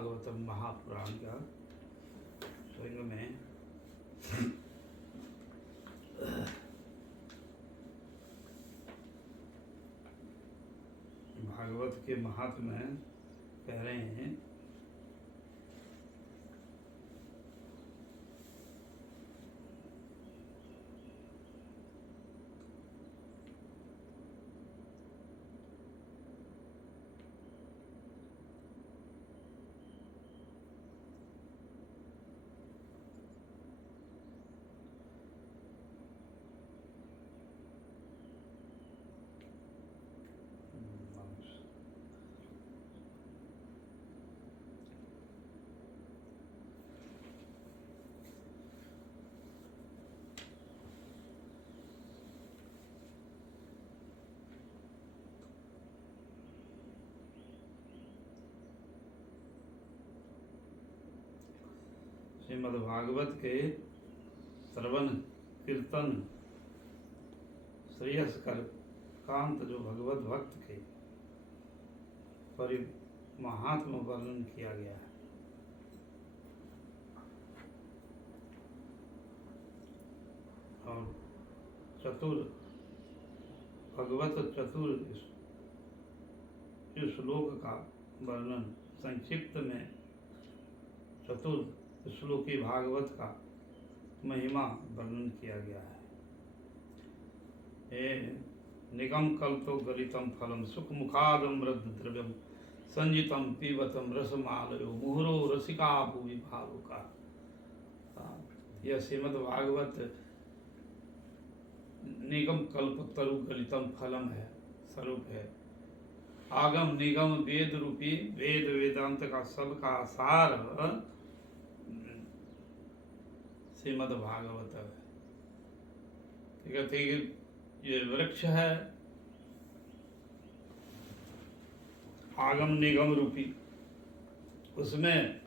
भागवतम महापुराण का स्वयं में भागवत के महात्म्य कह रहे हैं। श्रीमद् भागवत के श्रवण कीर्तन श्रेयस्कर कांत जो भगवत भक्त के महात्म वर्णन किया गया है। और भगवत चतुर इस श्लोक का वर्णन संक्षिप्त में चतुर श्लोकी भागवत का महिमा वर्णन किया गया है। निगम कल्पो गलितम फलम सुख मुखादमृत द्रव्यम संजितम पीबतम रसमालयो मुहुरो रसिका भूमि भावुका। यह श्रीमद् भागवत निगम कल्प तरु गलितम फलम है, स्वरूप है। आगम निगम वेद रूपी वेद वेदांत का सबका सार श्रीमद् भागवत है। कहते हैं कि ये वृक्ष है आगम निगम रूपी, उसमें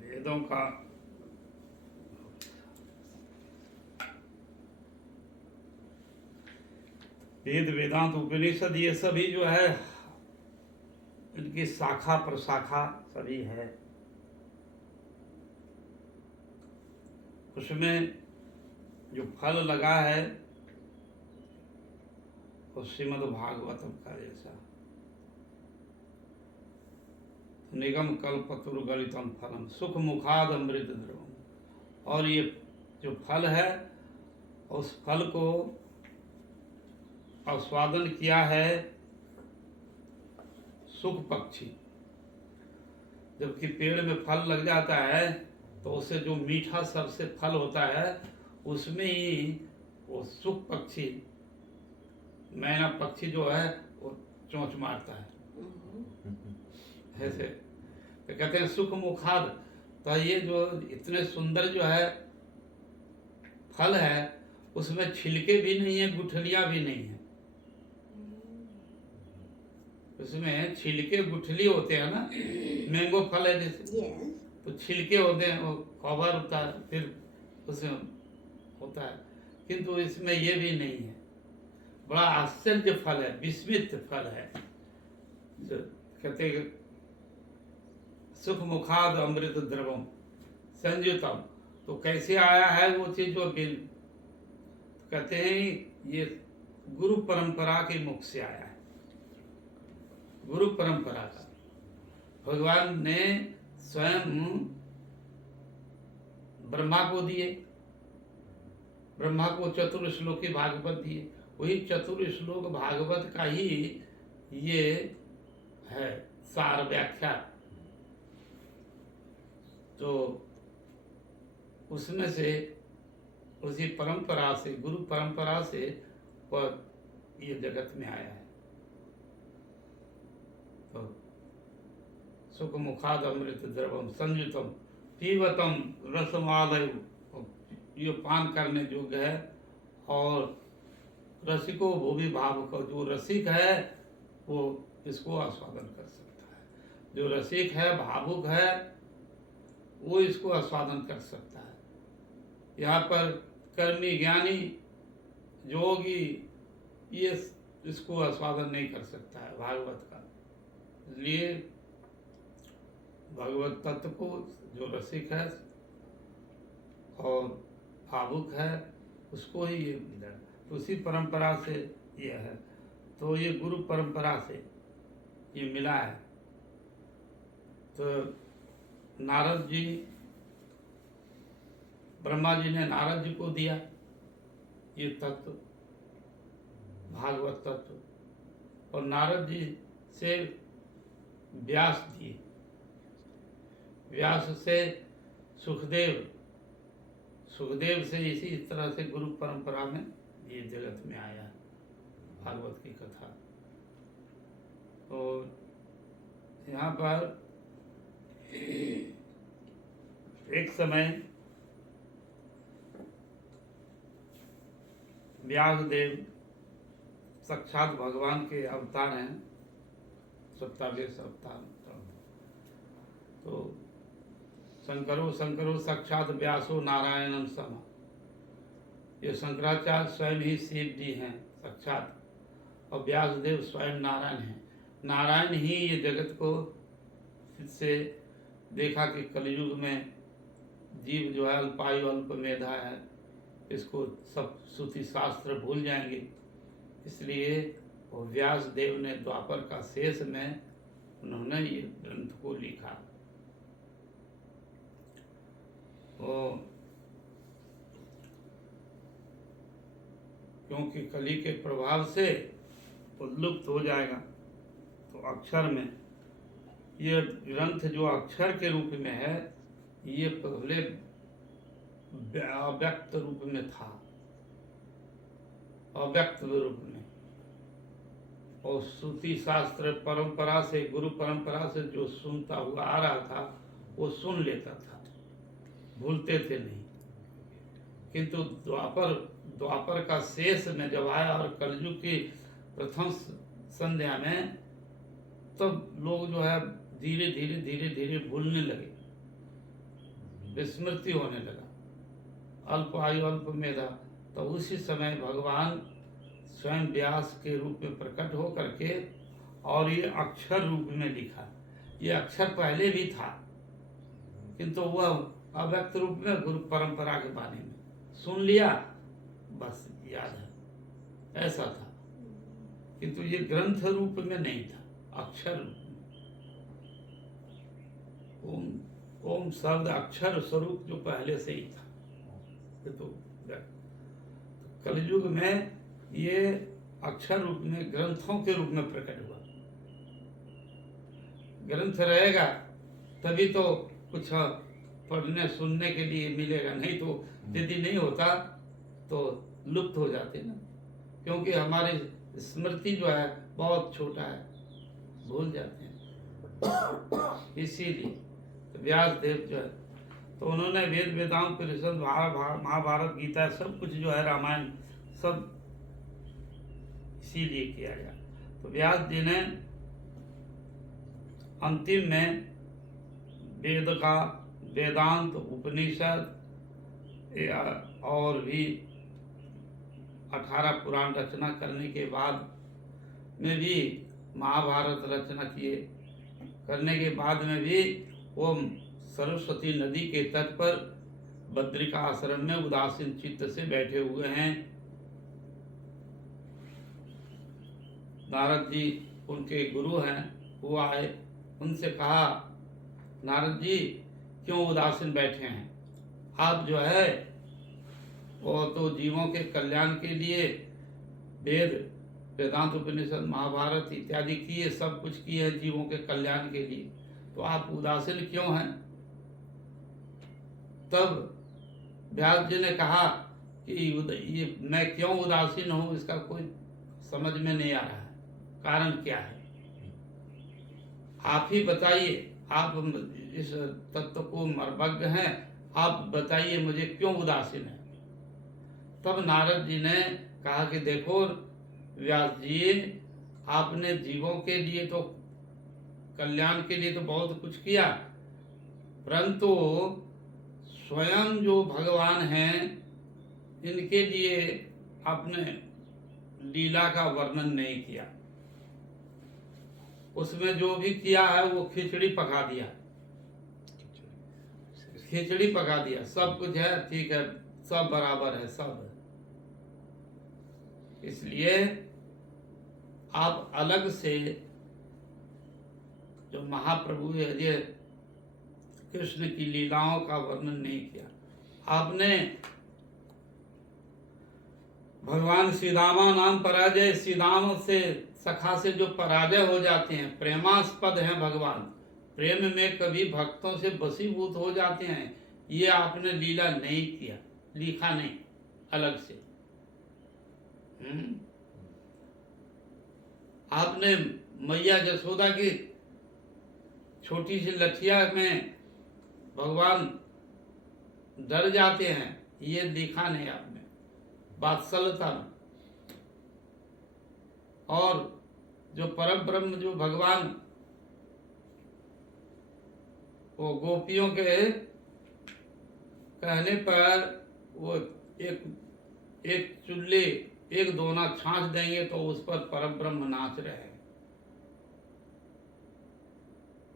वेदों का वेद वेदांत उपनिषद ये सभी जो है इनकी शाखा प्रशाखा सभी है। उसमें जो फल लगा है वो श्रीमद् भागवतम का जैसा निगम कल्पतरु गलितम फलम सुख मुखाद अमृत द्रवम। और ये जो फल है उस फल को आस्वादन किया है सुख पक्षी। जबकि पेड़ में फल लग जाता है तो उससे जो मीठा सबसे फल होता है उसमें ही वो सुख पक्षी मैना पक्षी जो है वो चोंच मारता है। ऐसे तो कहते हैं सुख मुखाद। तो ये जो इतने सुंदर जो है फल है उसमें छिलके भी नहीं है, गुठलियां भी नहीं है। उसमें छिलके गुठली होते हैं ना, मैंगो फल है जैसे तो छिलके होते हैं, वो कवर होता है फिर उसमें होता है, किंतु इसमें ये भी नहीं है। बड़ा आश्चर्य फल है, विस्मित फल है। कहते सुख मुखाद अमृत द्रवम संयुतम। तो कैसे आया है वो चीज जो बिल कहते हैं ये गुरु परंपरा के मुख से आया है। गुरु परंपरा का भगवान ने स्वयं ब्रह्मा को दिए, ब्रह्मा को चतुर श्लोकी भागवत दिए। वही चतुर श्लोक भागवत का ही ये है सार व्याख्या। तो उसमें से उसी परंपरा से गुरु परंपरा से वह ये जगत में आया है। तो सुख मुखाद अमृत द्रवम संयुतम पीवतम रसमालय। ये पान करने योग्य है और रसिको भूमि भाव को जो रसिक है वो इसको आस्वादन कर सकता है। जो रसिक है भावुक है वो इसको आस्वादन कर सकता है। यहाँ पर कर्मी ज्ञानी योगी ये इसको आस्वादन नहीं कर सकता है भागवत का। इसलिए भगवत तत्व को जो रसिक है और भावुक है उसको ही ये मिला। तो उसी परंपरा से ये है, तो ये गुरु परंपरा से ये मिला है। तो नारद जी, ब्रह्मा जी ने नारद जी को दिया ये तत्व, भागवत तत्व, और नारद जी से व्यास दिए, व्यास से सुखदेव, सुखदेव से इसी तरह से गुरु परंपरा में ये जगत में आया भागवत की कथा। तो यहाँ पर एक समय व्यासदेव साक्षात भगवान के अवतार हैं, 27 अवतार। तो शंकरो साक्षात व्यासो नारायणम सम, ये शंकराचार्य स्वयं ही शिव जी हैं साक्षात, और व्यासदेव स्वयं नारायण हैं। नारायण ही ये जगत को से देखा कि कलयुग में जीव जो है अल्पायु अल्प मेधा है, इसको सब श्रुति शास्त्र भूल जाएंगे, इसलिए वो व्यास देव ने द्वापर का शेष में उन्होंने ये ग्रंथ को लिखा। वो क्योंकि कली के प्रभाव से लुप्त हो जाएगा, तो अक्षर में ये ग्रंथ जो अक्षर के रूप में है, ये पहले अव्यक्त रूप में था, अव्यक्त रूप में, और श्रुति शास्त्र परंपरा से, गुरु परंपरा से जो सुनता हुआ आ रहा था वो सुन लेता था, भूलते थे नहीं। किंतु द्वापर का शेष में जब आया और कलयुग की प्रथम संध्या में, तब लोग जो है धीरे धीरे भूलने लगे, विस्मृति होने लगा, अल्प आयु अल्प मेधा। तो उसी समय भगवान स्वयं व्यास के रूप में प्रकट हो करके और ये अक्षर रूप में लिखा। ये अक्षर पहले भी था, किंतु वह अव्यक्त रूप में गुरु परंपरा के बारे में सुन लिया, बस याद है, ऐसा था। किंतु ये ग्रंथ रूप में नहीं था, अक्षर रूप में। ओम शब्द अक्षर स्वरूप जो पहले से ही था, ये तो कलयुग में ये अक्षर रूप में ग्रंथों के रूप में प्रकट हुआ। ग्रंथ रहेगा तभी तो कुछ पढ़ने सुनने के लिए मिलेगा, नहीं तो यदि नहीं होता तो लुप्त हो जाते ना, क्योंकि हमारी स्मृति जो है बहुत छोटा है, भूल जाते हैं। इसीलिए व्यास देव जो है, तो उन्होंने वेद वेदांत परिषद महाभारत गीता सब कुछ जो है रामायण सब इसीलिए किया गया। तो व्यास जी ने अंतिम में वेद का, वेदांत, उपनिषद और भी 18 पुराण रचना करने के बाद में भी महाभारत रचना किए, करने के बाद में भी वो सरस्वती नदी के तट पर बद्रिका आश्रम में उदासीन चित्त से बैठे हुए हैं। नारद जी उनके गुरु हैं, वो आए, उनसे कहा, नारद जी क्यों उदासीन बैठे हैं? आप जो है वो तो जीवों के कल्याण के लिए वेद, वेदांत, उपनिषद, महाभारत इत्यादि किए, सब कुछ किए हैं जीवों के कल्याण के लिए, तो आप उदासीन क्यों हैं? तब व्यास जी ने कहा कि ये मैं क्यों उदासीन हूँ, इसका कोई समझ में नहीं आ रहा है, कारण क्या है? आप ही बताइए, आप इस तत्व को मर्मज्ञ हैं, आप बताइए मुझे क्यों उदासीन है। तब नारद जी ने कहा कि देखो व्यास जी, आपने जीवों के लिए तो, कल्याण के लिए तो बहुत कुछ किया, परंतु स्वयं जो भगवान हैं इनके लिए आपने लीला का वर्णन नहीं किया। उसमें जो भी किया है वो खिचड़ी पका दिया, खिचड़ी पका दिया, सब कुछ है, ठीक है, सब बराबर है, सब है। इसलिए आप अलग से जो महाप्रभु अजय कृष्ण की लीलाओं का वर्णन नहीं किया। आपने भगवान श्री रामा नाम पराजय, श्री राम से सखा से जो पराजय हो जाते हैं, प्रेमास्पद हैं भगवान, प्रेम में कभी भक्तों से बसीभूत हो जाते हैं, ये आपने लीला नहीं किया, लिखा नहीं अलग से। आपने मैया जसोदा की छोटी सी लठिया में भगवान डर जाते हैं, ये लिखा नहीं आपने वात्सल्यता में। और जो परम ब्रह्म जो भगवान वो गोपियों के कहने पर वो एक चुल्ले एक दोना छाछ देंगे तो उस पर परम ब्रह्म नाच रहे हैं।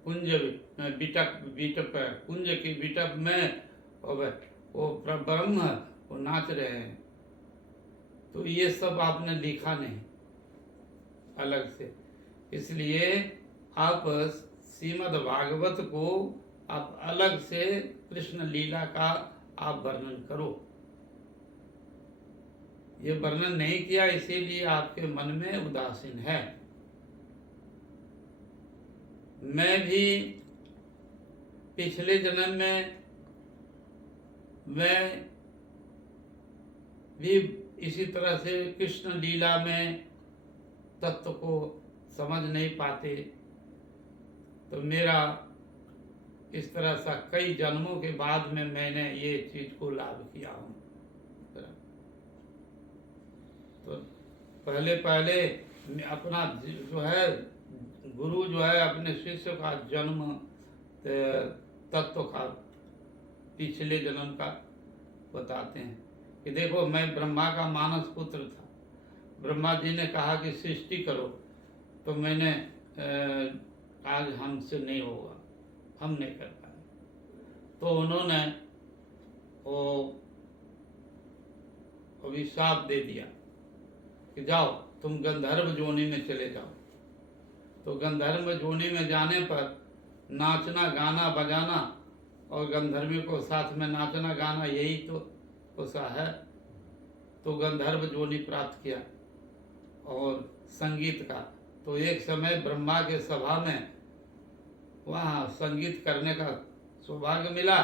कुंज बिटप कुंज की बिटप में वो ब्रह्म वो नाच रहे हैं। तो ये सब आपने लिखा नहीं अलग से, इसलिए आप श्रीमद् भागवत को आप अलग से कृष्ण लीला का आप वर्णन करो। ये वर्णन नहीं किया, इसीलिए आपके मन में उदासीन है। मैं भी पिछले जन्म में मैं भी इसी तरह से कृष्ण लीला में तत्व को समझ नहीं पाते, तो मेरा इस तरह सा कई जन्मों के बाद में मैंने ये चीज को लाभ किया हूँ। तो पहले अपना जो है गुरु जो है अपने शिष्य का जन्म तत्व का पिछले जन्म का बताते हैं कि देखो मैं ब्रह्मा का मानस पुत्र था, ब्रह्मा जी ने कहा कि सृष्टि करो, तो मैंने आज हमसे नहीं होगा, हम नहीं कर पाए। तो उन्होंने वो अभिशाप दे दिया कि जाओ तुम गंधर्व जोनी में चले जाओ। तो गंधर्व जोनी में जाने पर नाचना गाना बजाना और गंधर्वी को साथ में नाचना गाना, यही तो उसका है। तो गंधर्व जोनी प्राप्त किया और संगीत का। तो एक समय ब्रह्मा के सभा में वहाँ संगीत करने का सौभाग्य मिला।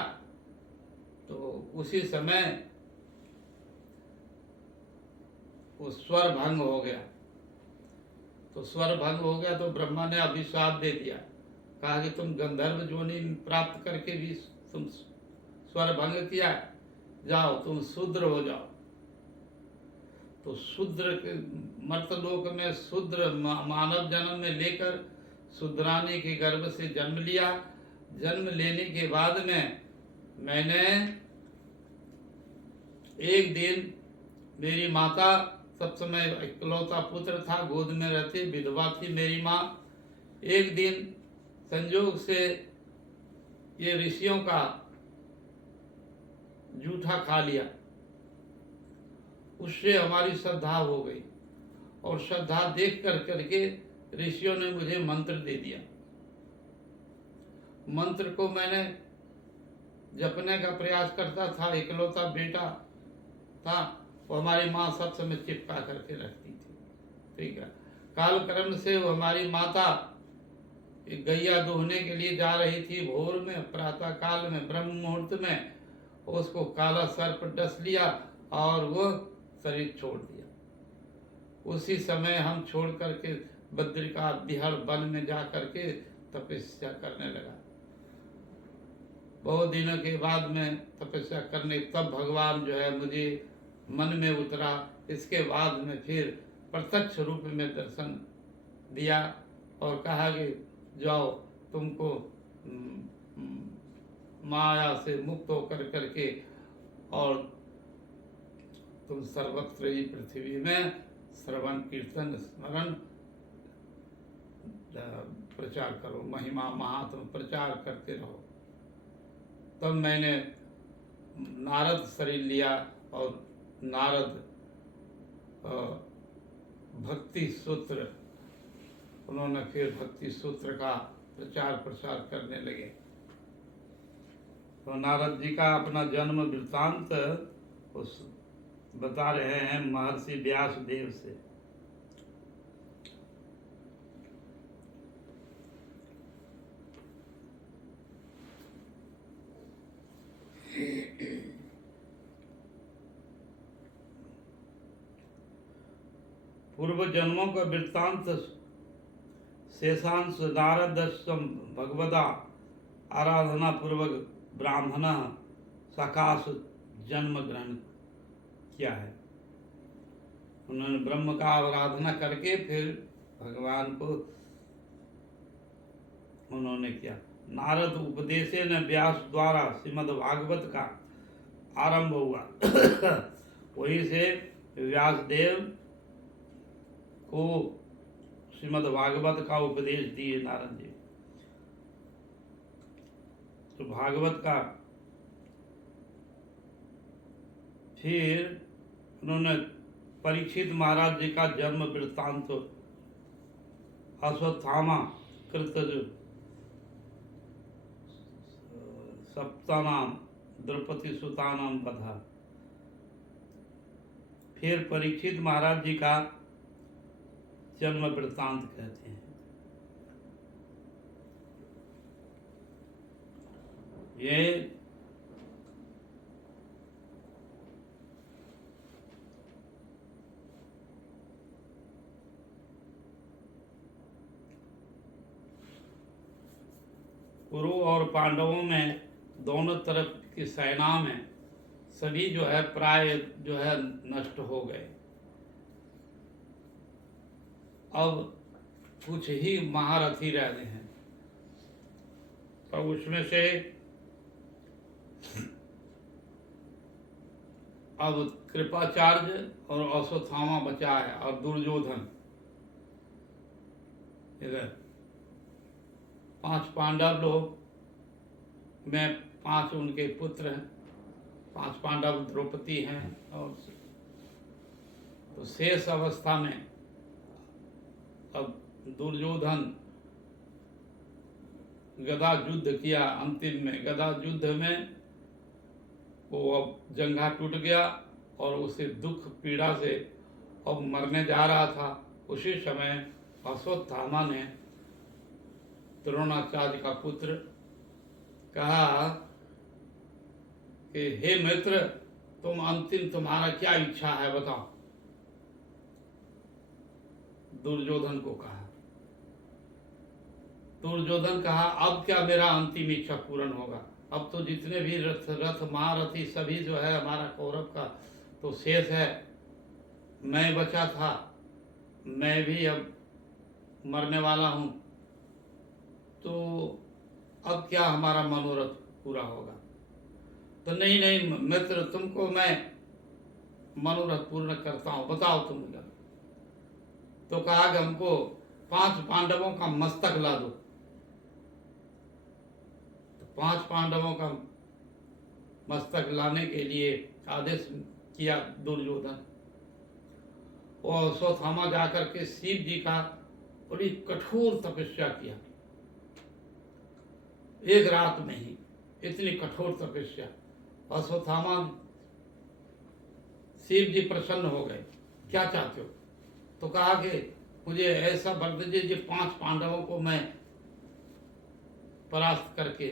तो उसी समय वो स्वर भंग हो गया। तो स्वर भंग हो गया तो ब्रह्मा ने अभिशाप दे दिया, कहा कि तुम गंधर्व जोनी प्राप्त करके भी तुम स्वर भंग किया, जाओ तुम शूद्र हो जाओ। तो शूद्र के मर्तलोक में शूद्र मानव जन्म में लेकर शूद्रानी के गर्भ से जन्म लिया। जन्म लेने के बाद में मैंने एक दिन, मेरी माता सब समय इकलौता पुत्र था, गोद में रहती, विधवा थी मेरी माँ। एक दिन संयोग से ये ऋषियों का जूठा खा लिया, उससे हमारी श्रद्धा हो गई और श्रद्धा देख कर करके ऋषियों ने मुझे मंत्र दे दिया। मंत्र को मैंने जपने का प्रयास करता था, इकलौता बेटा था, वो हमारी माँ सब समय चिपका करके रखती थी। ठीक है, काल कर्म से वो हमारी माता गैया दोहने के लिए जा रही थी भोर में, प्रातः काल में, ब्रह्म मुहूर्त में, उसको काला सर्प डस लिया और वो शरीर छोड़ दिया। उसी समय हम छोड़ करके बद्रिका बिहार वन में जा करके तपस्या करने लगा। बहुत दिनों के बाद में तपस्या करने, तब भगवान जो है मुझे मन में उतरा। इसके बाद में फिर प्रत्यक्ष रूप में दर्शन दिया और कहा कि जाओ तुमको माया से मुक्त होकर करके और तुम सर्वत्र ही पृथ्वी में श्रवण कीर्तन स्मरण प्रचार करो, महिमा महात्म प्रचार करते रहो। तब मैंने नारद शरीर लिया और नारद भक्ति सूत्र, उन्होंने फिर भक्ति सूत्र का प्रचार प्रसार करने लगे। तो नारद जी का अपना जन्म वृत्तांत उस बता रहे हैं महर्षि व्यास देव से। पूर्व जन्मों का वृत्तांत शेषांश नारदस्यम भगवदा आराधना पूर्वक ब्राह्मण सकाश जन्म ग्रहण किया है। उन्होंने ब्रह्म का आराधना करके फिर भगवान को उन्होंने किया। नारद उपदेशे न व्यास द्वारा श्रीमद् भागवत का आरंभ हुआ। वहीं से व्यासदेव को श्रीमद् भागवत का उपदेश दिए नारद जी। तो भागवत का फिर उन्होंने परीक्षित महाराज जी का जन्म वृत्तांत अश्वत्थामा कृत सप्तानाम द्रौपदी सुतानाम कथा। फिर परीक्षित महाराज जी का जन्म वृत्तांत कहते हैं। ये कुरु और पांडवों में दोनों तरफ की सेना में सभी जो है प्राय जो है नष्ट हो गए। अब कुछ ही महारथी रह गए हैं। तो उसमें से अब कृपाचार्य और अश्वत्थामा बचा है और दुर्योधन। इधर 5 पांडव लोग में 5 उनके पुत्र हैं, 5 पांडव द्रौपदी हैं। और तो शेष अवस्था में अब दुर्योधन गदा युद्ध किया। अंतिम में गदा युद्ध में वो अब जंघा टूट गया और उसे दुख पीड़ा से अब मरने जा रहा था। उसी समय अश्वत्थामा ने द्रोणाचार्य का पुत्र कहा कि हे मित्र, तुम अंतिम तुम्हारा क्या इच्छा है बताओ। दुर्योधन को कहा। दुर्योधन कहा अब क्या मेरा अंतिम इच्छा पूर्ण होगा। अब तो जितने भी रथ महारथी सभी जो है हमारा कौरव का तो शेष है। मैं बचा था, मैं भी अब मरने वाला हूं। तो अब क्या हमारा मनोरथ पूरा होगा। तो नहीं नहीं मित्र, तुमको मैं मनोरथ पूर्ण करता हूं, बताओ तुम क्या। तो कहा कि हमको 5 पांडवों का मस्तक ला दो। तो 5 पांडवों का मस्तक लाने के लिए आदेश किया दुर्योधन। और अश्वत्थामा जाकर के शिव जी का बड़ी कठोर तपस्या किया। एक रात में ही इतनी कठोर तपस्या। अश्वत्थामा शिव जी प्रसन्न हो गए। क्या चाहते हो। तो कहा कि मुझे ऐसा वर दीजिए 5 पांडवों को मैं परास्त करके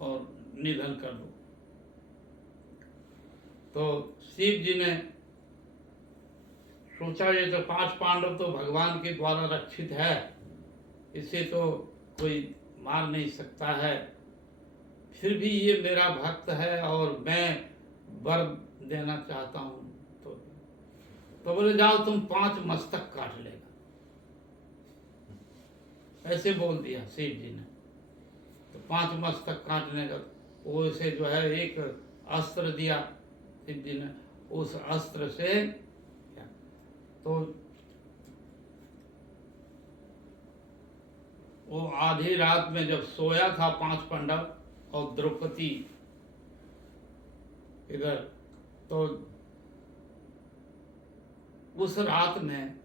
और निधन कर दूं। तो शिव जी ने सोचा ये तो 5 पांडव तो भगवान के द्वारा रक्षित है, इसे तो कोई मार नहीं सकता है। फिर भी ये मेरा भक्त है और मैं वर देना चाहता हूं। तो बोले जाओ तुम 5 मस्तक काट लेगा। ऐसे बोल दिया शिव जी ने। तो 5 मस्तक काटने का वो इसे जो है एक अस्त्र दिया शिव जी ने। उस अस्त्र से तो वो आधी रात में जब सोया था 5 पांडव, और द्रौपदी इधर। तो उस रात में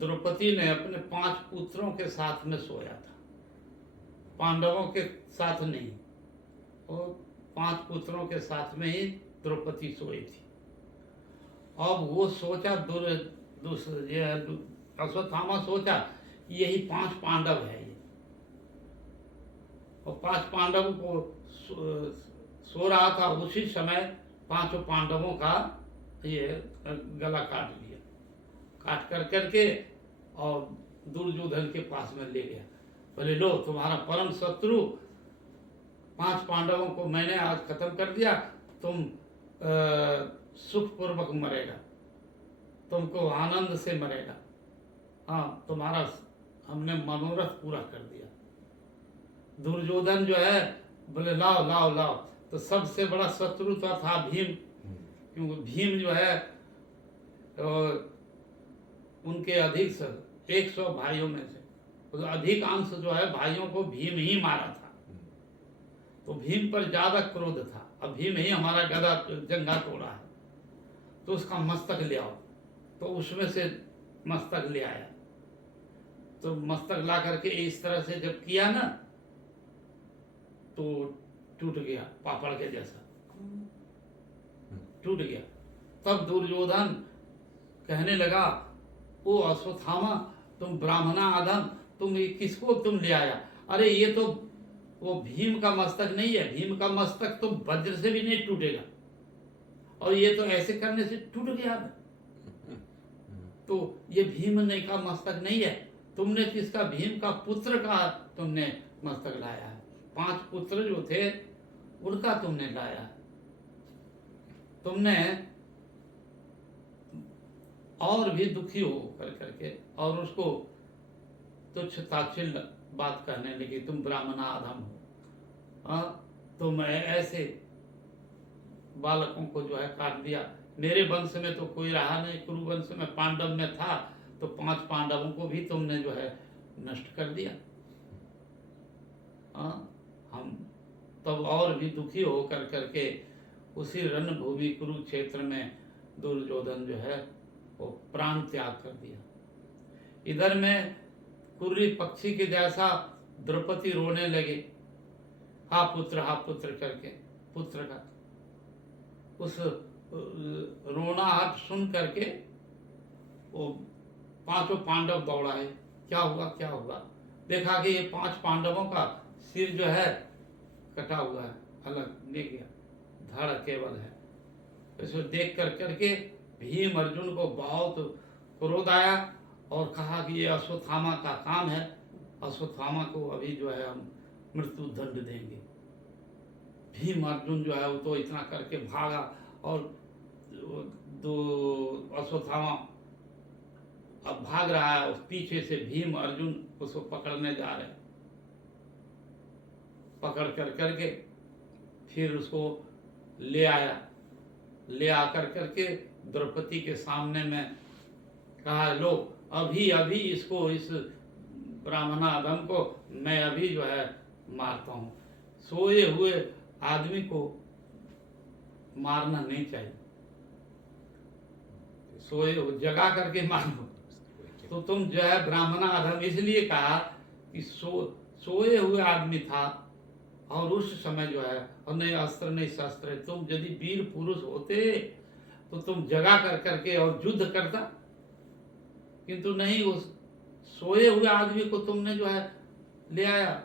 द्रौपदी ने अपने 5 पुत्रों के साथ में सोया था, पांडवों के साथ नहीं। और 5 पुत्रों के साथ में ही द्रौपदी सोई थी। अब वो सोचा अश्वत्थामा सोचा यही 5 पांडव है ये, और 5 पांडवों को सो रहा था। उसी समय 5 पांडवों का ये गला काट लिया, काट कर करके और दुर्योधन के पास में ले गया। बोले लो, तुम्हारा परम शत्रु 5 पांडवों को मैंने आज खत्म कर दिया, तुम सुखपूर्वक मरेगा, तुमको आनंद से मरेगा। हाँ, तुम्हारा हमने मनोरथ पूरा कर दिया। दुर्योधन जो है बोले लाओ लाओ लाओ। तो सबसे बड़ा शत्रु तो था भीम, क्योंकि भीम जो है उनके अधिक 100 भाइयों में से तो अधिकांश जो है भाइयों को भीम ही मारा था। तो भीम पर ज्यादा क्रोध था, अब भीम ही हमारा गदा जंगा तोड़ा है, तो उसका मस्तक ले आओ। तो उसमें से मस्तक ले आया। तो मस्तक ला करके इस तरह से जब किया ना, तो टूट गया, पापड़ के जैसा टूट गया। तब दुर्योधन कहने लगा, ओ अश्वत्थामा, तुम ब्राह्मणा अधम, तुम ये किसको तुम ले आया? अरे ये तो वो भीम का मस्तक नहीं है, भीम का मस्तक तो वज्र से भी नहीं टूटेगा, और ये तो ऐसे करने से टूट गया। तो ये भीम ने का मस्तक नहीं है, तुमने किसका? भीम का पुत्र का तुमने मस्तक लाया है। 5 पुत्र जो थे उनका तुमने लाया। तुमने और भी दुखी हो कर करके और उसको तुच्छ ताच्छिल्य बात कहने लगी, तुम ब्राह्मणा अधम हो, तुम ऐसे बालकों को जो है काट दिया। मेरे वंश में तो कोई रहा नहीं, कुरु वंश में पांडव में था, तो 5 पांडवों को भी तुमने जो है नष्ट कर दिया। हम तब और भी दुखी हो कर करके उसी रणभूमि कुरुक्षेत्र में दुर्योधन जो है वो प्राण त्याग कर दिया। इधर में कुर्री पक्षी के जैसा द्रौपदी रोने लगे, हा पुत्र करके पुत्र का। उस रोनाहट सुन करके वो 5 पांडव दौड़ाए, क्या हुआ क्या हुआ? देखा कि ये 5 पांडवों का सिर जो है कटा हुआ है, अलग ले गया, धड़ केवल है। इसको देख कर करके भीम अर्जुन को बहुत क्रोध आया और कहा कि ये अश्वत्थामा का काम है, अश्वत्थामा को अभी जो है हम मृत्यु दंड देंगे। भीम अर्जुन जो है वो तो इतना करके भागा, और दो अश्वत्थामा अब भाग रहा है, उस पीछे से भीम अर्जुन उसको पकड़ने जा रहे हैं। पकड़ कर करके फिर उसको ले आया, ले आकर करके द्रौपदी के सामने में कहा, लो अभी अभी इसको, इस ब्राह्मणा अधम को मैं अभी जो है मारता हूँ। सोए हुए आदमी को मारना नहीं चाहिए, सोए जगा करके मारो। तो तुम जो है ब्राह्मणा अधम इसलिए कहा कि सोए हुए आदमी था, और उस समय जो है और नहीं अस्त्र नहीं शस्त्र, तुम यदि वीर पुरुष होते तो तुम जगा कर करके और युद्ध करता, किंतु नहीं, उस सोए हुए आदमी को तुमने जो है ले आया,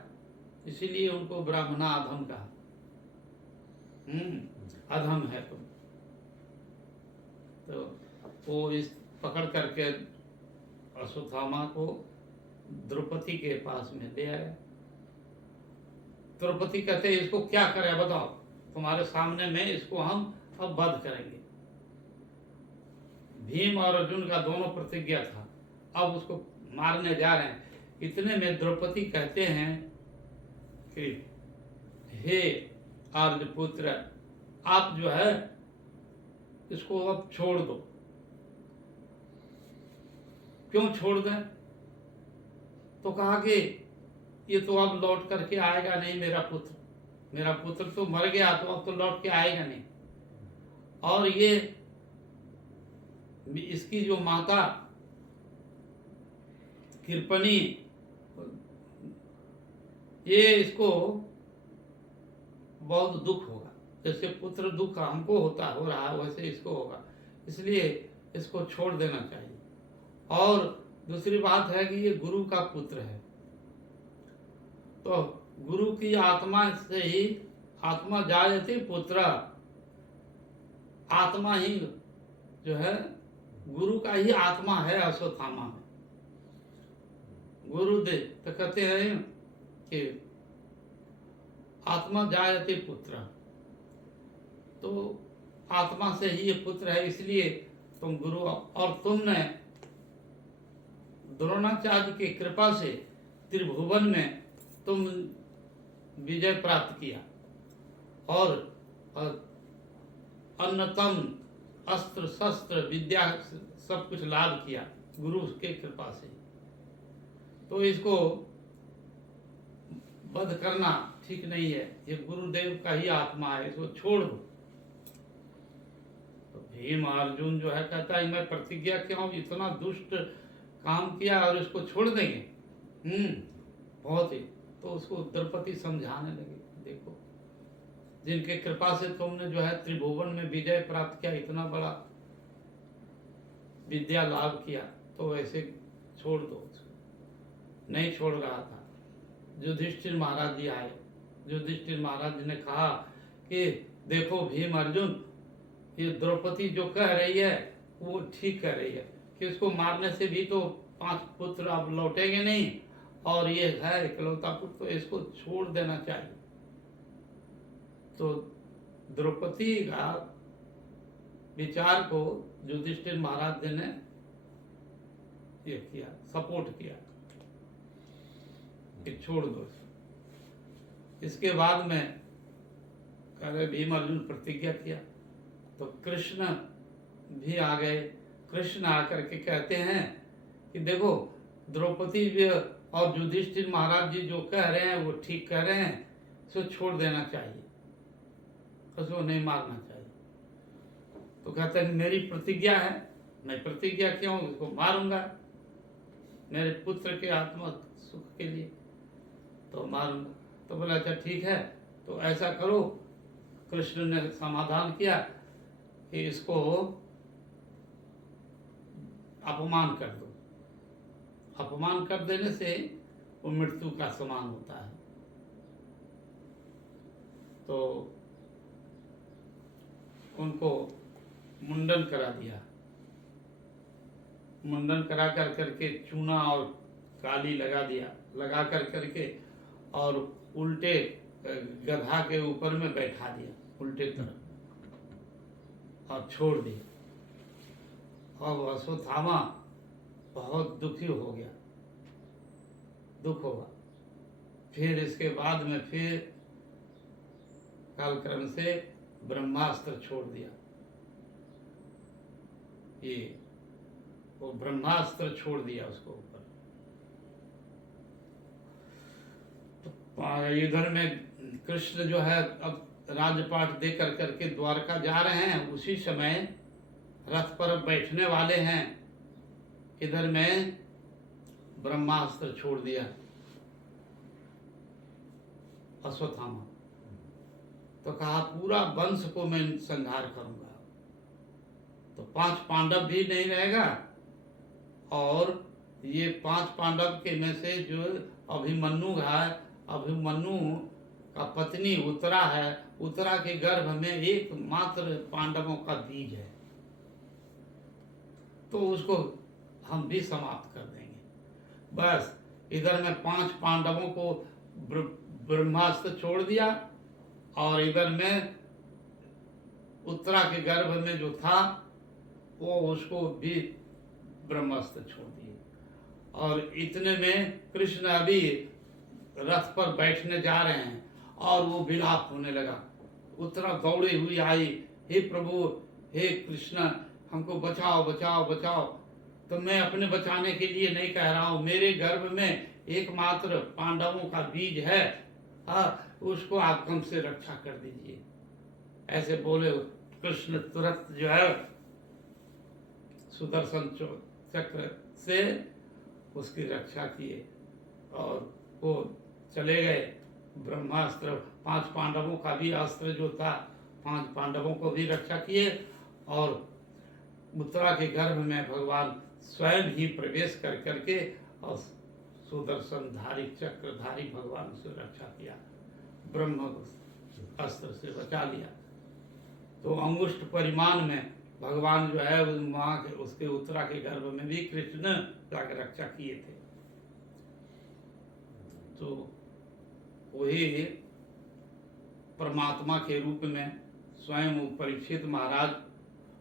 इसीलिए उनको ब्राह्मणा अधम कहा। अधम है तुम। तो वो इस पकड़ करके अश्वत्थामा को द्रौपदी के पास में ले आया। द्रौपदी कहते इसको क्या करे बताओ, तुम्हारे सामने में इसको हम अब वध करेंगे। भीम और अर्जुन का दोनों प्रतिज्ञा था, अब उसको मारने जा रहे हैं। इतने में द्रौपदी कहते हैं कि हे आर्यपुत्र, आप जो है इसको अब छोड़ दो। क्यों छोड़ दें? तो कहा कि ये तो अब लौट करके आएगा नहीं, मेरा पुत्र तो मर गया, तो अब तो लौट के आएगा नहीं। और ये इसकी जो माता कृपणी, ये इसको बहुत दुख होगा, जैसे पुत्र दुख हमको हो रहा है वैसे इसको होगा, इसलिए इसको छोड़ देना चाहिए। और दूसरी बात है कि ये गुरु का पुत्र है, तो गुरु की आत्मा से ही, आत्मा जायते पुत्र, आत्मा ही जो है गुरु का ही आत्मा है अश्वत्थामा में। गुरुदेव तो कहते हैं कि आत्मा जायते पुत्र, तो आत्मा से ही ये पुत्र है, इसलिए तुम गुरु, और तुमने द्रोणाचार्य की कृपा से त्रिभुवन में तुम विजय प्राप्त किया और अन्नतम अस्त्र शस्त्र विद्या सब कुछ लाभ किया गुरु के कृपा से, तो इसको वध करना ठीक नहीं है, ये गुरुदेव का ही आत्मा है, इसको छोड़ दो। तो भीम अर्जुन जो है कहता है मैं प्रतिज्ञा क्यों, इतना दुष्ट काम किया और इसको छोड़ देंगे, बहुत ही। तो उसको द्रौपदी समझाने लगे, देखो जिनके कृपा से तुमने जो है त्रिभुवन में विजय प्राप्त किया, इतना बड़ा विद्या लाभ किया, तो ऐसे छोड़ दो उसको। नहीं छोड़ रहा था। युधिष्ठिर महाराज जी आए, युधिष्ठिर महाराज जी ने कहा कि देखो भीम अर्जुन, ये द्रौपदी जो कह रही है वो ठीक कह रही है कि उसको मारने से भी तो 5 पुत्र अब लौटेंगे नहीं, और ये है इकलौता पुत्र, तो इसको छोड़ देना चाहिए। तो द्रौपदी का विचार को युधिष्ठिर महाराज जी ने ये किया, सपोर्ट किया कि छोड़ दो। इसके बाद में कह रहे भीम अर्जुन प्रतिज्ञा किया, तो कृष्ण भी आ गए। कृष्ण आकर के कहते हैं कि देखो द्रौपदी भी और युधिष्ठिर महाराज जी जो कह रहे हैं वो ठीक कह रहे हैं, इसको छोड़ देना चाहिए, उसको नहीं मारना चाहिए। तो कहते हैं मेरी प्रतिज्ञा है, मैं प्रतिज्ञा क्यों, उसको मारूंगा मेरे पुत्र के आत्मा सुख के लिए, तो मारूंगा। तो बोला अच्छा ठीक है, तो ऐसा करो। कृष्ण ने समाधान किया कि इसको अपमान कर दो, अपमान कर देने से वो मृत्यु का समान होता है। तो उनको मुंडन करा दिया, मुंडन करा कर करके चूना और काली लगा दिया, लगा कर करके और उल्टे गधा के ऊपर में बैठा दिया उल्टे तरफ और छोड़ दिया। और अश्वत्थामा बहुत दुखी हो गया, दुख होगा। फिर इसके बाद में फिर कालक्रम से ब्रह्मास्त्र छोड़ दिया, ये वो ब्रह्मास्त्र छोड़ दिया उसको ऊपर। तो इधर में कृष्ण जो है अब राजपाट दे कर करके द्वारका जा रहे हैं, उसी समय रथ पर बैठने वाले हैं, इधर में ब्रह्मास्त्र छोड़ दिया अश्वत्थामा। तो कहा पूरा वंश को मैं संहार करूंगा, तो 5 पांडव भी नहीं रहेगा, और ये 5 पांडव के में से जो अभिमन्यु है, अभिमन्यु का पत्नी उत्तरा है, उत्तरा के गर्भ में एकमात्र पांडवों का बीज है, तो उसको हम भी समाप्त कर देंगे। बस इधर में 5 पांडवों को ब्रह्मास्त्र छोड़ दिया, और इधर में उत्तरा के गर्भ में जो था वो उसको भी ब्रह्मास्त्र छोड़ दिए। और इतने में कृष्ण अभी रथ पर बैठने जा रहे हैं और वो विलाप होने लगा। उत्तरा दौड़ी हुई आई, हे प्रभु, हे कृष्ण, हमको बचाओ बचाओ बचाओ। तो मैं अपने बचाने के लिए नहीं कह रहा हूँ, मेरे गर्भ में एकमात्र पांडवों का बीज है, उसको आप हमसे रक्षा कर दीजिए। ऐसे बोले कृष्ण तुरंत जो है सुदर्शन चक्र से उसकी रक्षा किए और वो चले गए। ब्रह्मास्त्र 5 पांडवों का भी अस्त्र जो था 5 पांडवों को भी रक्षा किए और उत्तरा के गर्भ में भगवान स्वयं ही प्रवेश कर करके और सुदर्शनधारी चक्रधारी भगवान से रक्षा किया, ब्रह्म अस्त्र से बचा लिया। तो अंगुष्ठ परिमाण में भगवान जो है उस माँ के उसके उत्तरा के गर्भ में भी कृष्ण जाकर रक्षा किए थे। तो वही परमात्मा के रूप में स्वयं परीक्षित महाराज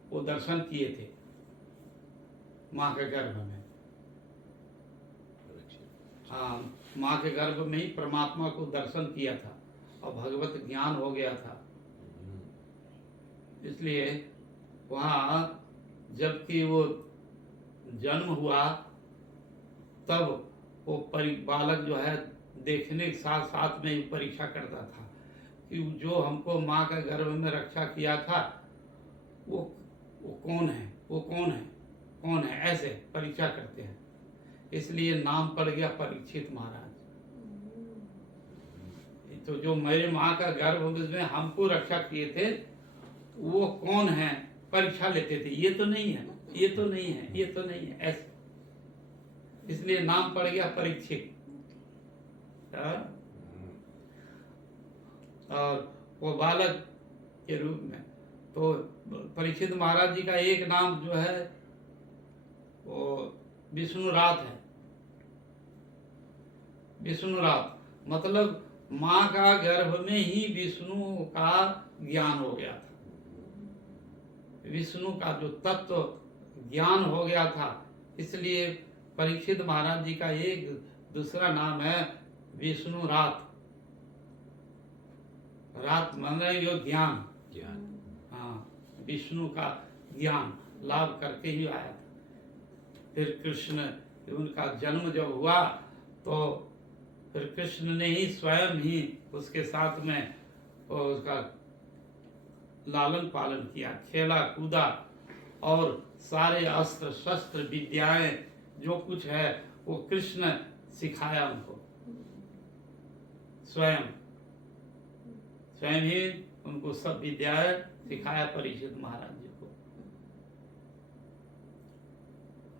वो दर्शन किए थे माँ के गर्भ में। हाँ, माँ के गर्भ में ही परमात्मा को दर्शन किया था और भगवत ज्ञान हो गया था। इसलिए वहाँ जबकि वो जन्म हुआ तब वो बालक जो है देखने के साथ साथ में ही परीक्षा करता था कि जो हमको माँ का गर्भ में रक्षा किया था वो कौन है, वो कौन है, कौन है, ऐसे परीक्षा करते हैं। इसलिए नाम पड़ गया परीक्षित महाराज। तो जो मेरे माँ का गर्भ में हमको रक्षा किए थे वो कौन है परीक्षा लेते थे, ये तो नहीं है, ये तो नहीं है, ये तो नहीं है, ऐसे। इसलिए नाम पड़ गया परीक्षित। और वो बालक के रूप में तो परीक्षित महाराज जी का एक नाम जो है वो विष्णुरात है। विष्णुरात मतलब माँ का गर्भ में ही विष्णु का ज्ञान हो गया था, विष्णु का जो तत्व ज्ञान हो गया था। इसलिए परीक्षित महाराज जी का एक दूसरा नाम है विष्णुरात। रात माने यो ज्ञान, हाँ, विष्णु का ज्ञान लाभ करके ही आया था। फिर कृष्ण उनका जन्म जब हुआ तो फिर कृष्ण ने ही स्वयं ही उसके साथ में उसका लालन पालन किया, खेला कूदा और सारे अस्त्र शस्त्र विद्याएं जो कुछ है वो कृष्ण सिखाया उनको। स्वयं ही उनको सब विद्याएं सिखाया परीक्षित महाराज जी को।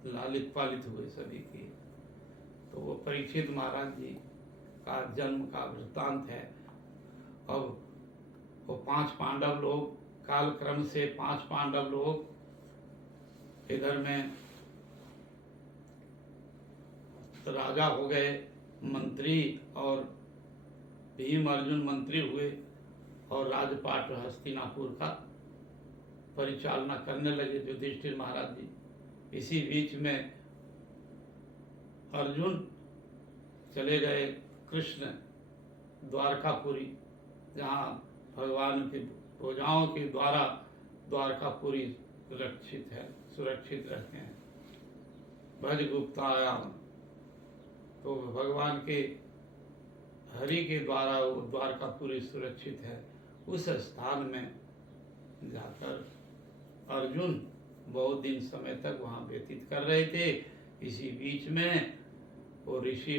लालित पालित हुए सभी के। तो वो परीक्षित महाराज जी का जन्म का वृत्तांत है। अब वो 5 पांडव लोग काल क्रम से 5 पांडव लोग इधर में राजा हो गए, मंत्री, और भीम अर्जुन मंत्री हुए और राजपाट हस्तिनापुर का परिचालना करने लगे युधिष्ठिर महाराज जी। इसी बीच में अर्जुन चले गए कृष्ण द्वारकापुरी, जहाँ भगवान की भुजाओं के द्वारा द्वारकापुरी सुरक्षित है, सुरक्षित रहते हैं। भज गुप्तायाम, तो भगवान के हरि के द्वारा वो द्वारकापुरी सुरक्षित है। उस स्थान में जाकर अर्जुन बहुत दिन समय तक वहाँ व्यतीत कर रहे थे। इसी बीच में वो ऋषि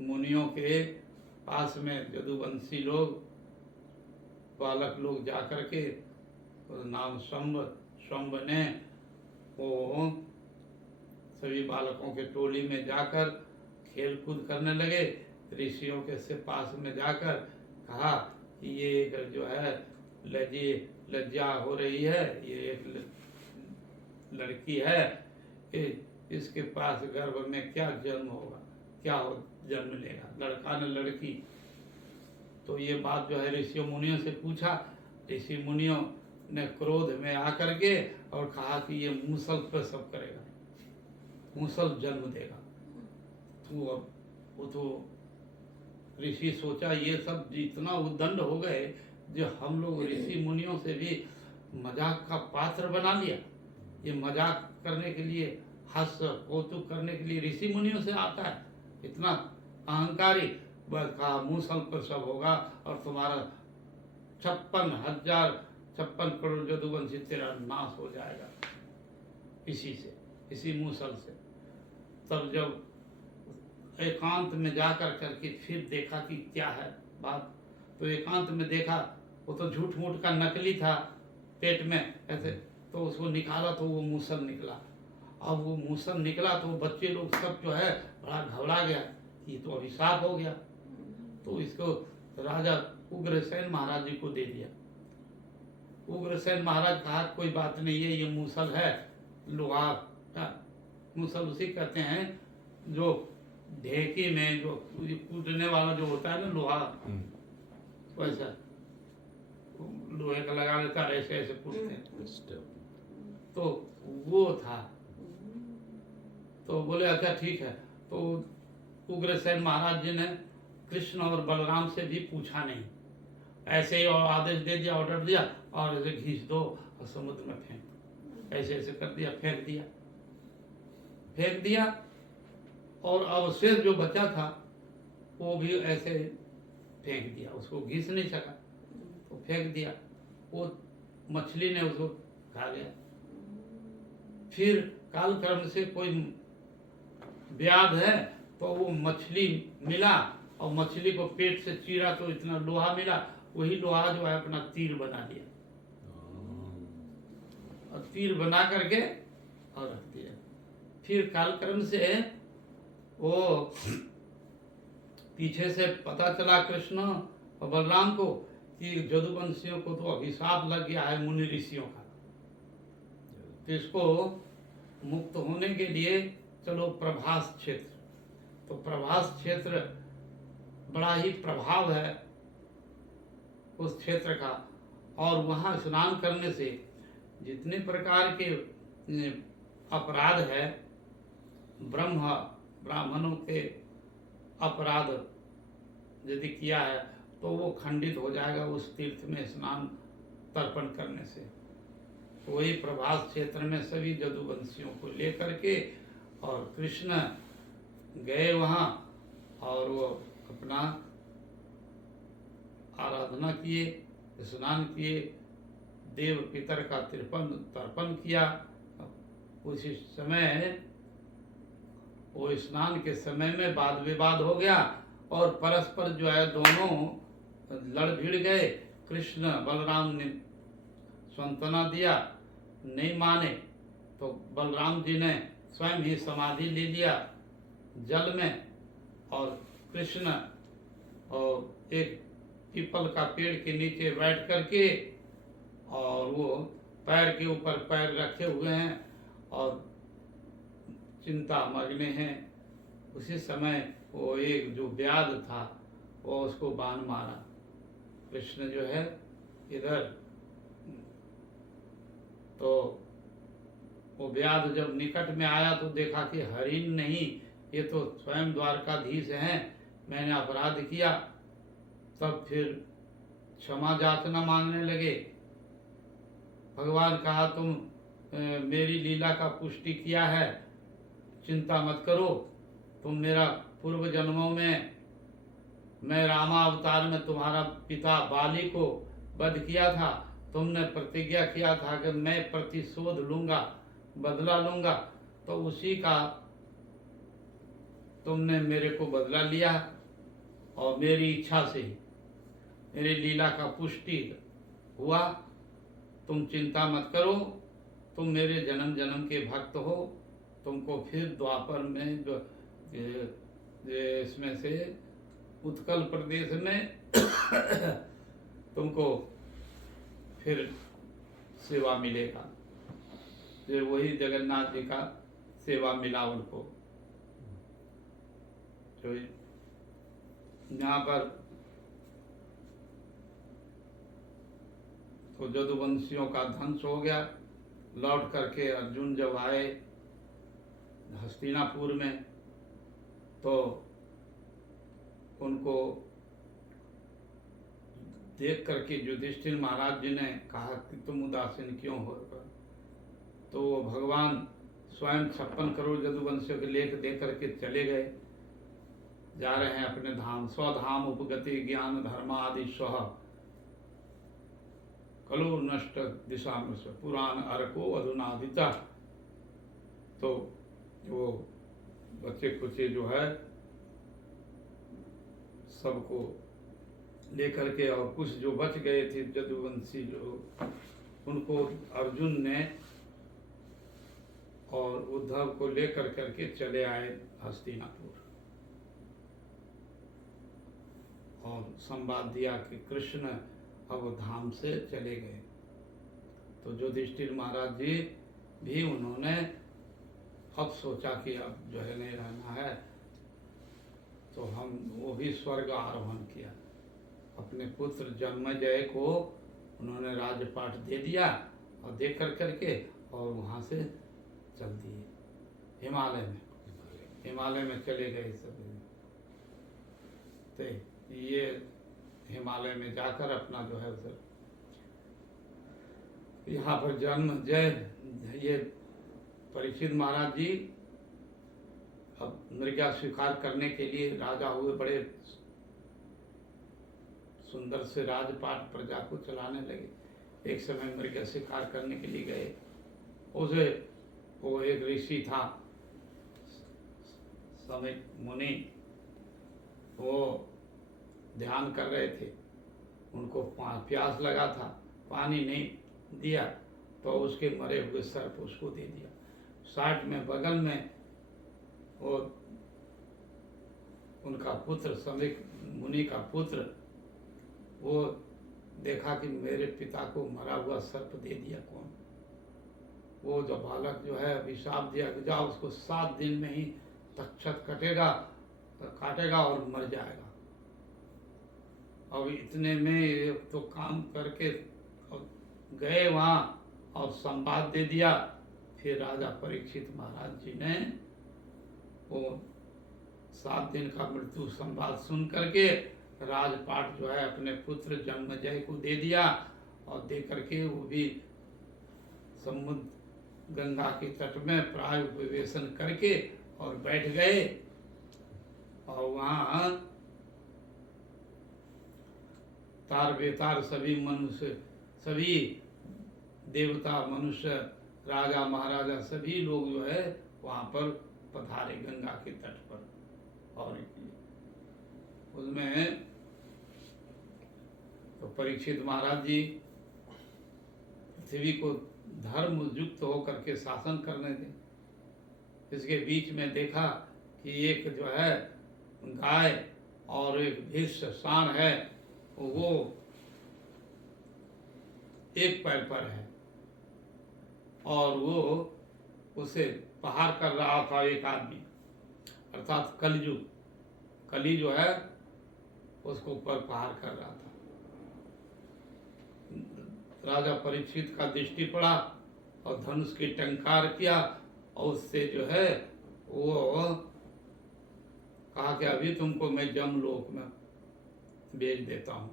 मुनियों के पास में यदुवंशी लोग बालक लोग जाकर के नाम शंभ ने वो सभी बालकों के टोली में जाकर खेल कूद करने लगे। ऋषियों के से पास में जाकर कहा कि ये एक जो है लज्जा हो रही है, ये एक लड़की है, इसके पास गर्भ में क्या जन्म होगा, क्या हो जन्म लेगा, लड़का न लड़की। तो ये बात जो है ऋषि मुनियों से पूछा। ऋषि मुनियों ने क्रोध में आकर के और कहा कि ये मूसल पर सब करेगा, मूसल जन्म देगा। तो ऋषि सोचा ये सब इतना उद्दंड हो गए जो हम लोग ऋषि मुनियों से भी मजाक का पात्र बना लिया। ये मजाक करने के लिए, हास्य कौतुक करने के लिए ऋषि मुनियों से आता है, इतना अहंकारी, बस कहा मूसल पर सब होगा और तुम्हारा 56 करोड़ जदुवंशी तेरा नाश हो जाएगा इसी से, इसी मूसल से। तब जब एकांत में जाकर करके फिर देखा कि क्या है बात, तो एकांत में देखा वो तो झूठ मूठ का नकली था पेट में ऐसे, तो उसको निकाला तो वो मूसल निकला। अब वो मूसल निकला तो बच्चे लोग सब जो है बड़ा घबरा गया, ये तो अभिशाप हो गया। तो इसको राजा उग्रसेन महाराज जी को दे दिया। उग्रसेन महाराज कहा कोई बात नहीं है, ये मूसल है लोहा का। मूसल उसी कहते हैं जो ढेकी में जो कूटने वाला जो होता है ना लोहा, वैसा लोहे का लगा लेता है, ऐसे ऐसे कूटते हैं, तो वो था। तो बोले अच्छा ठीक है। तो उग्रसेन महाराज जी ने कृष्ण और बलराम से भी पूछा नहीं, ऐसे ही और आदेश दे दिया, ऑर्डर दिया और ऐसे खींच दो और समुद्र में फेंक, ऐसे ऐसे कर दिया, फेंक दिया। और अवशेष जो बचा था वो भी ऐसे फेंक दिया, उसको घिस नहीं सका तो फेंक दिया। वो मछली ने उसको खा गया। फिर कालक्रम से कोई व्याध है तो वो मछली मिला और मछली को पेट से चीरा तो इतना लोहा मिला, वही लोहा जो है अपना तीर बना लिया और तीर बना करके और रख दिया। फिर कालक्रम से वो पीछे से पता चला कृष्ण और बलराम को कि जदुवंशियों को तो अभिशाप लग गया है मुनि ऋषियों का, तो इसको मुक्त होने के लिए चलो प्रभास क्षेत्र। तो प्रभास क्षेत्र बड़ा ही प्रभाव है उस क्षेत्र का, और वहाँ स्नान करने से जितने प्रकार के अपराध है, ब्राह्मणों के अपराध यदि किया है तो वो खंडित हो जाएगा उस तीर्थ में स्नान तर्पण करने से। तो वही प्रभास क्षेत्र में सभी जदुवंशियों को लेकर के और कृष्ण गए वहाँ और वो अपना आराधना किए, स्नान किए, देव पितर का तर्पण किया। उसी समय वो स्नान के समय में वाद विवाद हो गया और परस्पर जो है दोनों लड़ भिड़ गए। कृष्ण बलराम ने सांत्वना दिया, नहीं माने तो बलराम जी ने स्वयं ही समाधि ले लिया जल में, और कृष्ण और एक पीपल का पेड़ के नीचे बैठ करके और वो पैर के ऊपर पैर रखे हुए हैं और चिंता मग्न हैं। उसी समय वो एक जो व्याध था वो उसको बाण मारा। कृष्ण जो है इधर, तो वो व्याध जब निकट में आया तो देखा कि हरिण नहीं, ये तो स्वयं द्वारकाधीश हैं, मैंने अपराध किया। तब फिर क्षमा याचना मांगने लगे। भगवान कहा तुम मेरी लीला का पुष्टि किया है, चिंता मत करो। तुम मेरा पूर्व जन्मों में मैं रामा अवतार में तुम्हारा पिता बाली को वध किया था, तुमने प्रतिज्ञा किया था कि मैं प्रतिशोध लूंगा, बदला लूंगा, तो उसी का तुमने मेरे को बदला लिया और मेरी इच्छा से मेरी लीला का पुष्टि हुआ। तुम चिंता मत करो, तुम मेरे जन्म जन्म के भक्त हो, तुमको फिर द्वापर में जो इसमें से उत्कल प्रदेश में तुमको फिर सेवा मिलेगा। फिर वही जगन्नाथ जी का सेवा मिला उनको। तो यहाँ पर तो जदुवंशियों का ध्वंस हो गया। लौट करके अर्जुन जब आए हस्तिनापुर में तो उनको देख करके युधिष्ठिर महाराज जी ने कहा कि तुम उदासीन क्यों हो। तो भगवान स्वयं 56 करोड़ जदुवंशियों के लेख दे करके चले गए जा रहे हैं अपने धाम। स्वधाम उपगति ज्ञान धर्मादि स्व कलो नष्ट दिशा में से पुराण अर्को अधुनादिता। तो वो बच्चे कुचे जो है सबको लेकर के, और कुछ जो बच गए थे जदुवंशी लोग, उनको अर्जुन ने और उद्धव को लेकर करके चले आए हस्तिनापुर, और संवाद दिया कि कृष्ण अब धाम से चले गए। तो युधिष्ठिर महाराज जी भी उन्होंने अब सोचा कि अब जो है नहीं रहना है, तो वो भी स्वर्ग आरोहण किया। अपने पुत्र जन्मेजय को उन्होंने राजपाट दे दिया और दे करके और वहाँ से चल दिए हिमालय में चले गए सब। तो ये हिमालय में जाकर अपना जो है उधर यहाँ पर जन्म जय ये परीक्षित महाराज जी अब मृगा स्वीकार करने के लिए राजा हुए, बड़े सुंदर से राजपाट प्रजा को चलाने लगे। एक समय मृगा स्वीकार करने के लिए गए, उसे वो एक ऋषि था समित मुनि, वो ध्यान कर रहे थे, उनको प्यास लगा था, पानी नहीं दिया तो उसके मरे हुए सर्प उसको दे दिया। साथ में बगल में वो उनका पुत्र समित मुनि का पुत्र, वो देखा कि मेरे पिता को मरा हुआ सर्प दे दिया कौन। वो जो बालक जो है अभिशाप दिया कि जाओ उसको 7 दिन में ही तक्षक काटेगा और मर जाएगा। अब इतने में तो काम करके गए वहाँ और संवाद दे दिया। फिर राजा परीक्षित महाराज जी ने वो 7 दिन का मृत्यु संवाद सुन करके राजपाट जो है अपने पुत्र जन्मेजय को दे दिया, और दे करके वो भी समुद्र गंगा के तट में प्राय उपवेशन करके और बैठ गए। और वहाँ तार बेतार सभी मनुष्य, सभी देवता मनुष्य, राजा महाराजा सभी लोग जो है वहाँ पर पधारे गंगा के तट पर। और उसमें तो परीक्षित महाराज जी पृथ्वी को धर्म युक्त होकर के शासन करने दें। इसके बीच में देखा कि एक जो है गाय और एक भीष्म सांड है, वो एक पैर पर है और वो उसे प्रहार कर रहा था एक आदमी, अर्थात कलयुग, कली जो है उसको ऊपर प्रहार कर रहा था। राजा परीक्षित का दृष्टि पड़ा और धनुष की टंकार किया, और उससे जो है वो कहा कि अभी तुमको मैं जमलोक में भेज देता हूँ।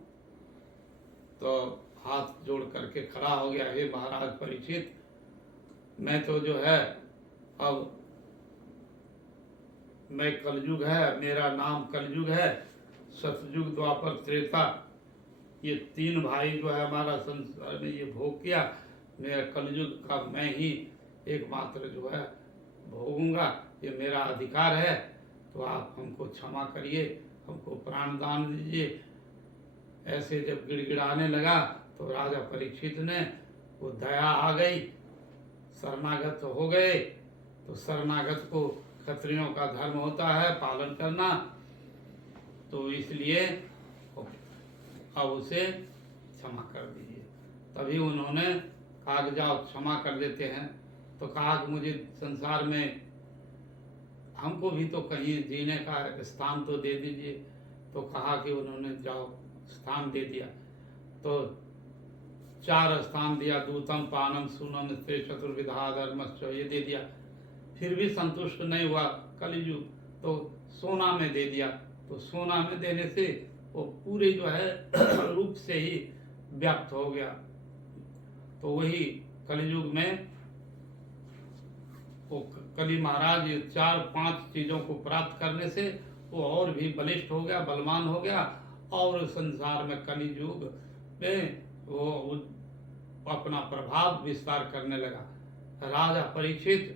तो हाथ जोड़ करके खड़ा हो गया, हे महाराज परीक्षित, मैं तो जो है अब मैं कलयुग है, मेरा नाम कलयुग है, सतयुग द्वापर त्रेता, ये 3 भाई जो है हमारा संसार में ये भोग किया, मेरा कलयुग का मैं ही एकमात्र जो है भोगूंगा, ये मेरा अधिकार है, तो आप हमको क्षमा करिए, हमको प्राण दान दीजिए। ऐसे जब गिड़गिड़ाने लगा तो राजा परीक्षित ने वो दया आ गई, शरणागत हो गए। तो शरणागत को क्षत्रियों का धर्म होता है पालन करना, तो इसलिए अब उसे क्षमा कर दीजिए। तभी उन्होंने कहा कि जाओ क्षमा कर देते हैं। तो कहा कि मुझे संसार में हमको भी तो कहीं जीने का स्थान तो दे दीजिए। तो कहा कि उन्होंने जाओ स्थान दे दिया। तो 4 स्थान दिया, दूतम पानम सूनम स्त्री चतुर्विधा धर्मश्च, ये दे दिया। फिर भी संतुष्ट नहीं हुआ कलयुग, तो सोना में दे दिया। तो सोना में देने से वो पूरे जो है रूप से ही व्याप्त हो गया। तो वही कलयुग में वो कली महाराज 4-5 चीजों को प्राप्त करने से वो और भी बलिष्ठ हो गया, बलवान हो गया, और संसार में कलि युग में वो अपना प्रभाव विस्तार करने लगा। राजा परीक्षित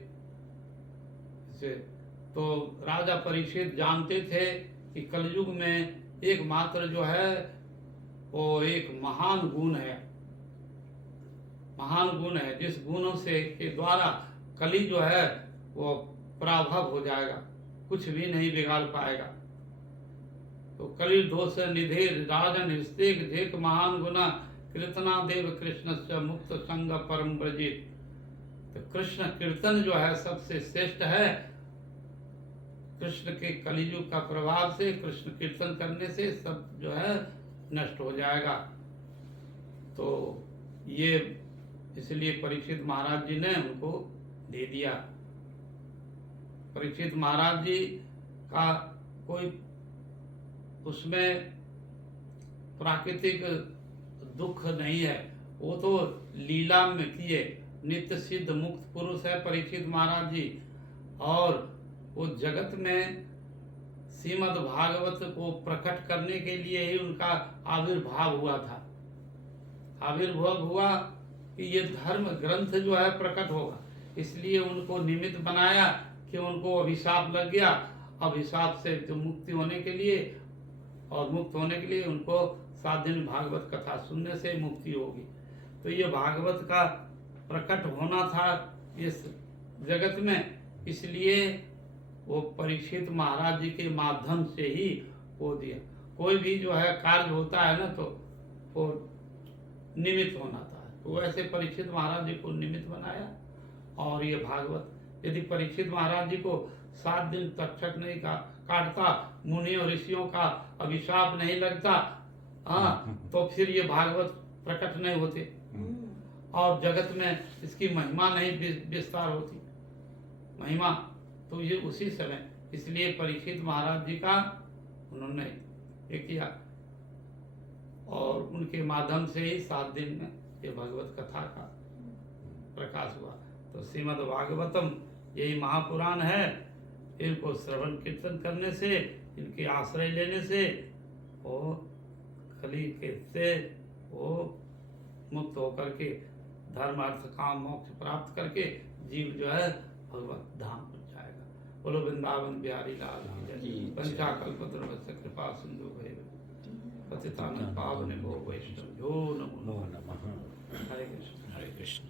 से, तो राजा परीक्षित जानते थे कि कलयुग में एकमात्र जो है वो एक महान गुण है, महान गुण है, जिस गुणों से के द्वारा कली जो है वो पराभव हो जाएगा, कुछ भी नहीं बिगाड़ पाएगा। तो कली दोष निधे राजन हृस्तेक जेक महान गुना कीर्तना देव कृष्ण से मुक्त संग परम ब्रजित। तो कृष्ण कीर्तन जो है सबसे श्रेष्ठ है। कृष्ण के कलियुग का प्रभाव से, कृष्ण कीर्तन करने से सब जो है नष्ट हो जाएगा। तो ये इसलिए परीक्षित महाराज जी ने उनको दे दिया। परीक्षित महाराज जी का कोई उसमें प्राकृतिक दुख नहीं है, वो तो लीला में किए नित्य सिद्ध मुक्त पुरुष है परीक्षित महाराज जी। और वो जगत में श्रीमद् भागवत को प्रकट करने के लिए ही उनका आविर्भाव हुआ था। आविर्भाव हुआ कि ये धर्म ग्रंथ जो है प्रकट होगा, इसलिए उनको निमित्त बनाया कि उनको अभिशाप लग गया। अभिशाप से जो मुक्ति होने के लिए और मुक्त होने के लिए उनको 7 दिन भागवत कथा सुनने से मुक्ति होगी। तो ये भागवत का प्रकट होना था इस जगत में, इसलिए वो परीक्षित महाराज जी के माध्यम से ही हो दिया। कोई भी जो है कार्य होता है ना तो वो निमित्त होना था, तो वैसे परीक्षित महाराज जी को निमित्त बनाया। और ये भागवत यदि परीक्षित महाराज जी को 7 दिन तक्षक नहीं काटता, मुनि और ऋषियों का अभिशाप नहीं लगता, तो फिर ये भागवत प्रकट नहीं होते और जगत में इसकी महिमा नहीं विस्तार होती। महिमा तो ये उसी समय, इसलिए परीक्षित महाराज जी का उन्होंने ये किया और उनके माध्यम से ही 7 दिन में ये भगवत कथा का प्रकाश हुआ। तो श्रीमद् भागवतम यही महापुराण है। इनको श्रवण कीर्तन करने से, इनके आश्रय लेने से वो कली के से वो मुक्त होकर के धर्म अर्थ काम मोक्ष प्राप्त करके जीव जो है भगवत धाम पहुंच जाएगा। बोलो वृंदावन बिहारी लाल की जय। पंचाकल्पतरुभ्यश्च कृपा सिंधु पतितानां पावनेभ्यो वैष्णवेभ्यो नमो नमः। हरे कृष्ण। हरे कृष्ण।